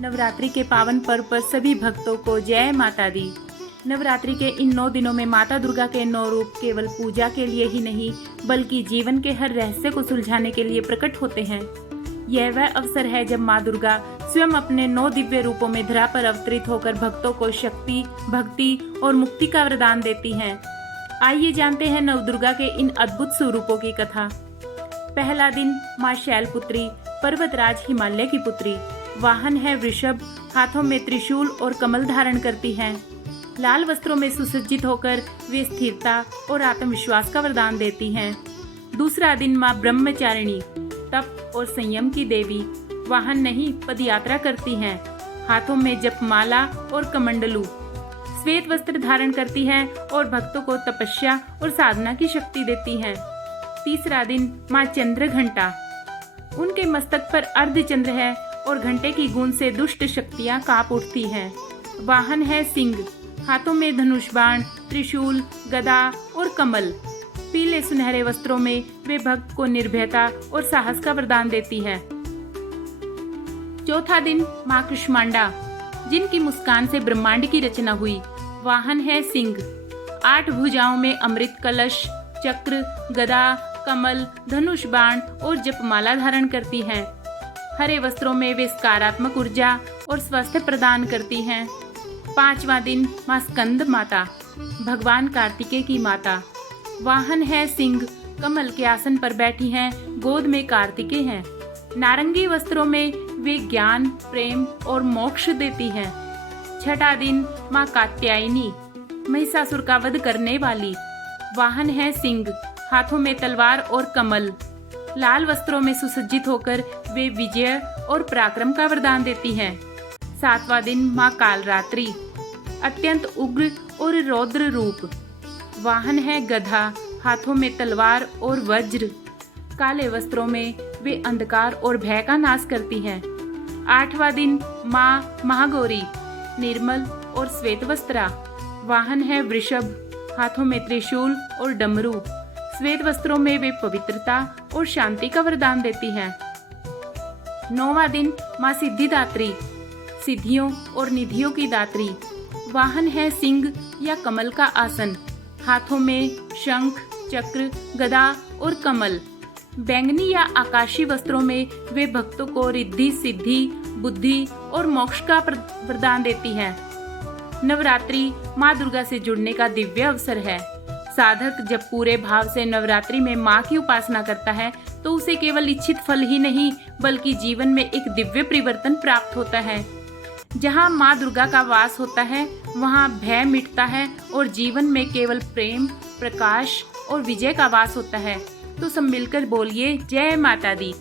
नवरात्रि के पावन पर्व पर सभी भक्तों को जय माता दी। नवरात्रि के इन 9 दिनों में माता दुर्गा के 9 रूप केवल पूजा के लिए ही नहीं बल्कि जीवन के हर रहस्य को सुलझाने के लिए प्रकट होते हैं। यह वह अवसर है जब माँ दुर्गा स्वयं अपने 9 दिव्य रूपों में धरा पर अवतरित होकर भक्तों को शक्ति, भक्ति और मुक्ति का वरदान देती हैं। आइए जानते हैं नवदुर्गा के इन अद्भुत स्वरूपों की कथा। पहला दिन माँ शैलपुत्री, पर्वतराज हिमालय की पुत्री, वाहन है वृषभ, हाथों में त्रिशूल और कमल धारण करती हैं। लाल वस्त्रों में सुसज्जित होकर वे स्थिरता और आत्मविश्वास का वरदान देती हैं। दूसरा दिन माँ ब्रह्मचारिणी, तप और संयम की देवी, वाहन नहीं पदयात्रा करती हैं। हाथों में जपमाला और कमंडलू, श्वेत वस्त्र धारण करती हैं और भक्तों को तपस्या और साधना की शक्ति देती हैं। तीसरा दिन माँ चंद्र घंटा, उनके मस्तक पर अर्धचंद्र है और घंटे की गूंज से दुष्ट शक्तियां कांप उठती हैं। वाहन है सिंह, हाथों में धनुष बाण, त्रिशूल, गदा और कमल। पीले सुनहरे वस्त्रों में वे भक्त को निर्भयता और साहस का वरदान देती है। चौथा दिन माँ कुष्मांडा, जिनकी मुस्कान से ब्रह्मांड की रचना हुई। वाहन है सिंह, 8 भुजाओं में अमृत कलश, चक्र, गदा, कमल, धनुष बाण और जपमाला धारण करती हैं। हरे वस्त्रों में वे सकारात्मक ऊर्जा और स्वास्थ्य प्रदान करती हैं। पांचवा दिन माँ स्कंद माता, भगवान कार्तिकेय की माता। वाहन है सिंह, कमल के आसन पर बैठी हैं, गोद में कार्तिकेय हैं। नारंगी वस्त्रों में वे ज्ञान, प्रेम और मोक्ष देती हैं। छठा दिन माँ कात्यायनी, महिषासुर का वध करने वाली। वाहन है सिंह, हाथों में तलवार और कमल। लाल वस्त्रों में सुसज्जित होकर वे विजय और पराक्रम का वरदान देती हैं। सातवां दिन माँ कालरात्रि, अत्यंत उग्र और रौद्र रूप। वाहन है गधा, हाथों में तलवार और वज्र। काले वस्त्रों में वे अंधकार और भय का नाश करती हैं। आठवां दिन माँ महागौरी, निर्मल और श्वेत वस्त्रा। वाहन है वृषभ, हाथों में त्रिशूल और डमरू। श्वेत वस्त्रों में वे पवित्रता और शांति का वरदान देती हैं। 9वां दिन माँ सिद्धिदात्री, सिद्धियों और निधियों की दात्री। वाहन है सिंह या कमल का आसन, हाथों में शंख, चक्र, गदा और कमल। बैंगनी या आकाशी वस्त्रों में वे भक्तों को रिद्धि, सिद्धि, बुद्धि और मोक्ष का वरदान देती हैं। नवरात्रि माँ दुर्गा से जुड़ने का दिव्य अवसर है। साधक जब पूरे भाव से नवरात्रि में माँ की उपासना करता है तो उसे केवल इच्छित फल ही नहीं बल्कि जीवन में एक दिव्य परिवर्तन प्राप्त होता है। जहाँ माँ दुर्गा का वास होता है वहाँ भय मिटता है और जीवन में केवल प्रेम, प्रकाश और विजय का वास होता है। तो सब मिलकर बोलिए जय माता दी।